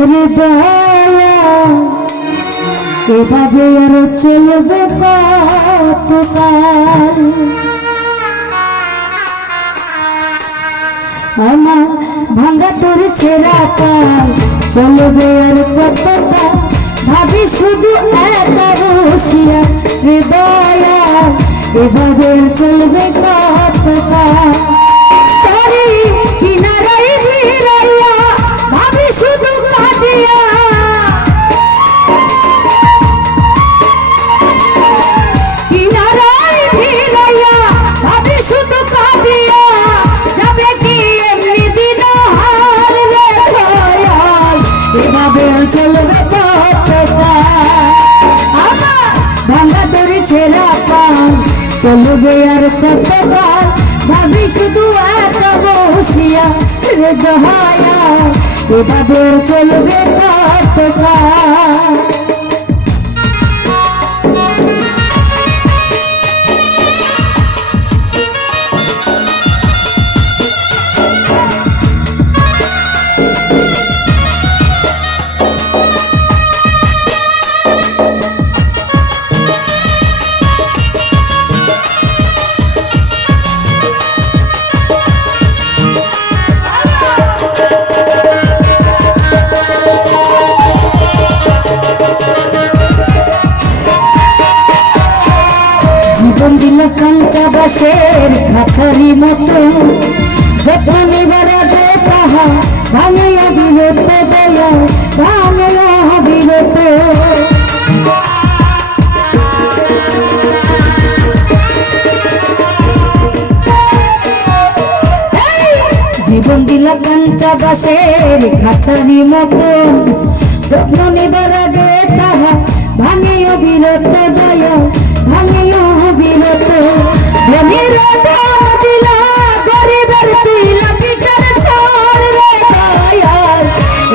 হৃদয় এভাবে আর চলবে কতকাল। আমার ভাঙ্গা তোর ছেঁড়া পাল চলবে আর কতকাল। ভাবি শুধু একা বসিয়া হৃদয় এভাবে আর চলবে কতকাল। কিনারায় ভিড়াইয়া ভাবি শুধু কাঁদিয়া, কিনারায় ভিড়াইয়া ভাবি শুধু কাঁদিয়া, যাবে কি এমনি দিন হার রে দয়াল এভাবে চলবে কতকাল। আমার ভাঙ্গা তোর ছেঁড়া পাল চলবে আর কতকাল। ভাবি শুধু একা বসিয়া রে দয়াল এভাবে চলবে কতকাল। জীবন দিল কাঞ্চা বাসের খাঁচারি মতো, যত্ন নিবার আগে তাহা ভাঙিয়া বিরত দয়া ভাঙিয়া বিরত। জীবন দিল কাঞ্চা বাসের খাঁচারি মতো, যত্ন নিবার আগে তাহা ভাঙিয়া বিরত দয়া ভাঙিয়া বিরত। ধনীর দাম দিলা গরিবের তুইলা পিটার ছাড় রে দয়াল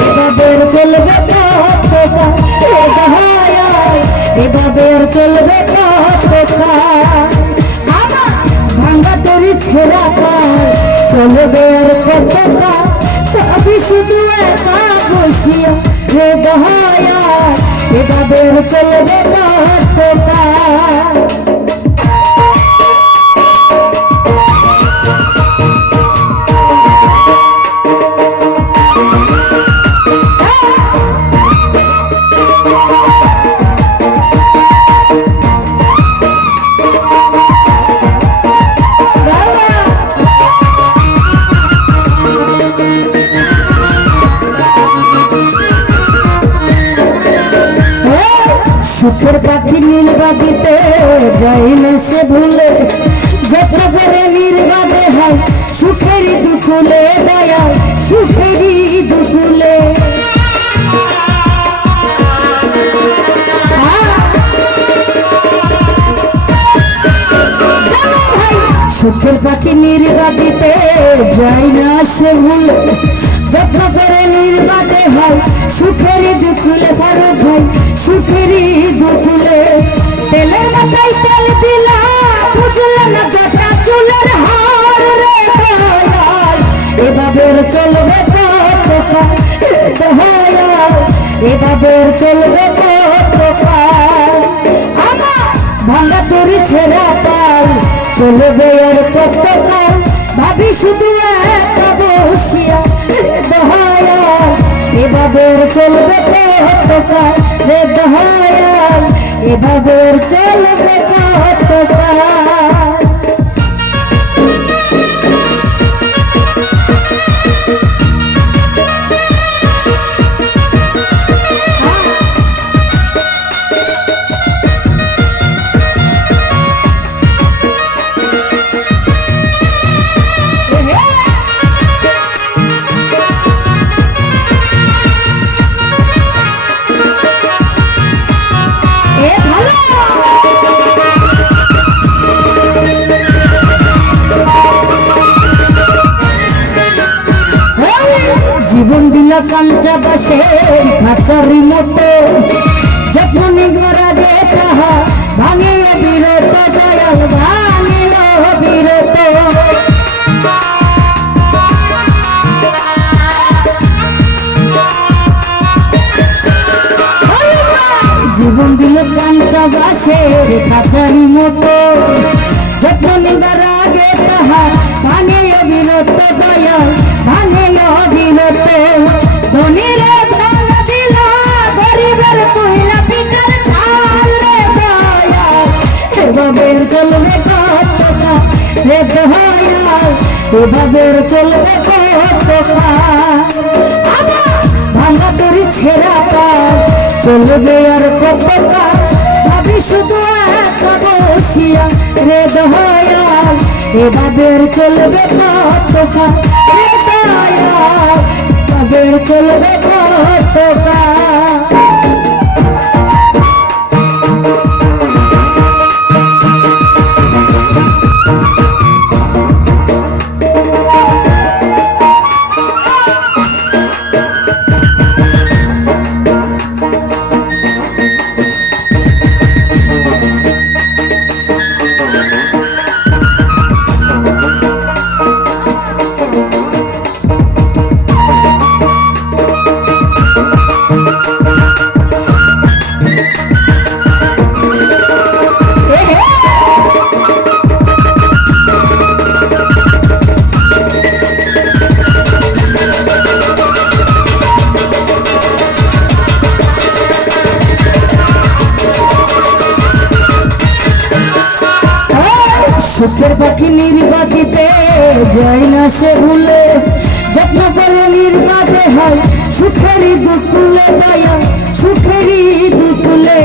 এভাবে চলবে কতকাল রে দয়াল এভাবে চলবে কতকাল। আমার ভাঙ্গা তোর ছেঁড়া পাল চলবে আর কতকাল। তবে শুধু একা বসিয়া রে দয়াল এভাবে চলবে কতকাল। সুখের পাখি নির্বাদিতে যাই না সে ভুলে, যত করে নির্বাদে হয় সুখেরই দুকুলে দয়া সুখেরই দুকুলে। সুখের পাখি নির্বাদিতে যাই না সে ভুলে, যত করে নির্বাদে হয় সুখেরই দুকুলে। ফারুক ভাই সুখেরই দুকুলে। তেলের মাথায় তেল দিলা বুঝলে না গোটা চুলের হার রে দয়াল এভাবে চলবে কতকাল রে দয়াল এভাবে চলবে কতকাল। আমার ভাঙ্গা তোর ছেঁড়া পাল চলবে আর কতকাল। ভাবি শুধু একা বসিয়া রে দয়াল এভাবে চলবে কতকাল রে দয়াল এভাবে চলবে কতকাল। জীবন দিল কাঞ্চা বাসের খাঁচারি মতো, যত্ন নিবার আগে তাহা ভাঙিয়া বিরত দয়াল ভাঙিয়া বিরত। বাসের খাঁচারি মতো যত্ন নিবার আগে তাহার ভাঙে অবিরত দয়া ভাঙে অবিরত ধনীর ধন দিল গরিবের কইলা পিতার ছাল রে দয়া এভাবের চলবে কতটা রে দয়া এভাবের চলবে কতটা ভাঙা তরি ছেঁড়া পার চলবে আর কতটা ভাবি শুধু একা বসিয়া রে দয়াল এভাবের চলবে কতটা রে দয়াল এভাবের চলবে কতটা সুখের পাখি নির্বাচিতে যায় না সে ভুলে যত্ন করে নির্বাচে হয় সুখেরই দুকুলে দয়া সুখেরই দুকুলে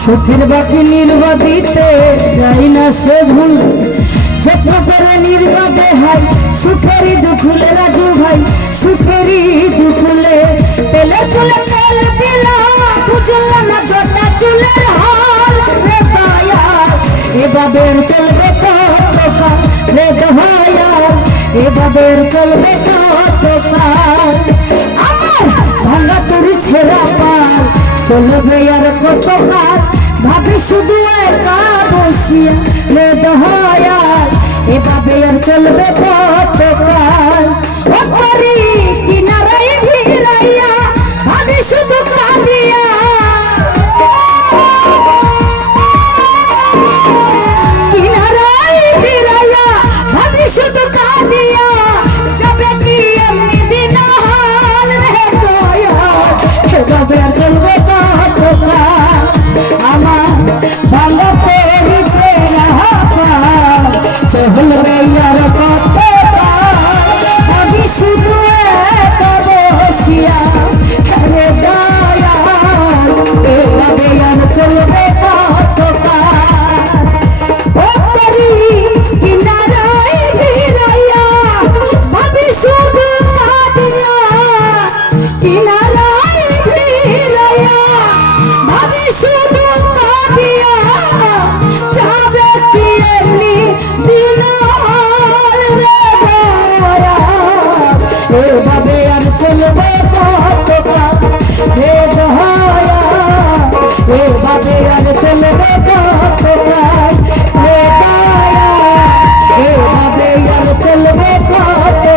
সুখের পাখি নির্বাচিতে যায় না সে ভুলে যত্ন করে নির্বাচে হয় সুখেরই দুকুলে রাজু ভাই সুখেরই দুকুলে তেলে চুলে তেল দিলা বুঝল না ছোটা চুলের হাল রে দয়া এভাবের চলবে কতকাল রে দয়া এভাবের চলবে কতকাল আমার ভাঙা তরি ছেঁড়া পাল চলবে আর কতকাল ভাবি শুধু একা বসিয়া রে দয়া এভাবে আর চলবে কতকাল ও করি কিনারায় ভিড়াইয়া ভাবি শুধু কাঁদিয়া কিনারায় ভিড়াইয়া ভাবি শুধু কাঁদিয়া যাবে কি এমনি দিন হাল রে দয়া এভাবে আর চলবে কতকাল আমার ভালো করেছে না চলবে আর কতকাল আমি শুধু একা বসিয়া রে দয়া এভাবে আর চলবে কতকাল ও করি কিনারায় ভিড়াইয়া ভাবি শুধু কাঁদিয়া কিনারায় ভিড়াইয়া ভাবি শুধু কাঁদিয়া যাবে কি এমনি দিন এভাবে আর চলবে কতকাল রে দয়া এভাবে আর চলবে কতকাল রে দয়া এভাবে আর চলবে কতকাল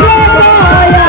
রে দয়া